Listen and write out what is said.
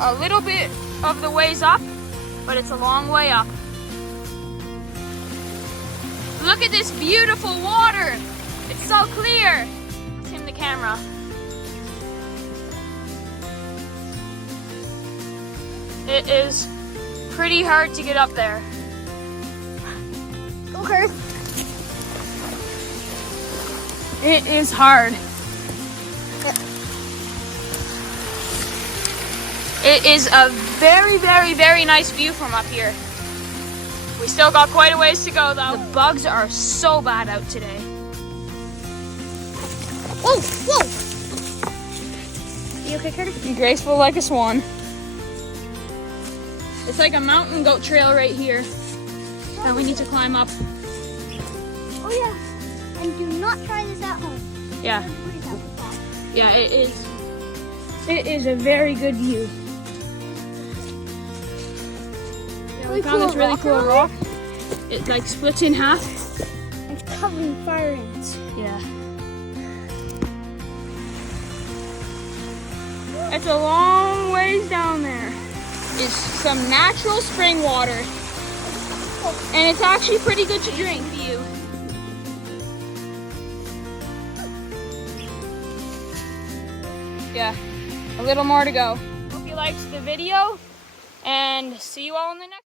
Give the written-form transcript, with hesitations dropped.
a little bit of the ways up, but it's a long way up. Look at this beautiful water. It's so clear. Let's aim the camera. It is pretty hard to get up there. Go, Kurt. It is hard. It is a very, very, very nice view from up here. We still got quite a ways to go though. The bugs are so bad out today. Whoa, whoa. You okay, Curtis? Be graceful like a swan. It's like a mountain goat trail right here that we need to climb up. Oh yeah, and do not try this at home. Yeah. Yeah, it is. It is a very good view. Yeah, we found this really cool rock. It like splits in half. It's covered in fire ants. Yeah. It's a long ways down there. It's some natural spring water. And it's actually pretty good to drink for you. Yeah, a little more to go. Hope you liked the video and see you all in the next.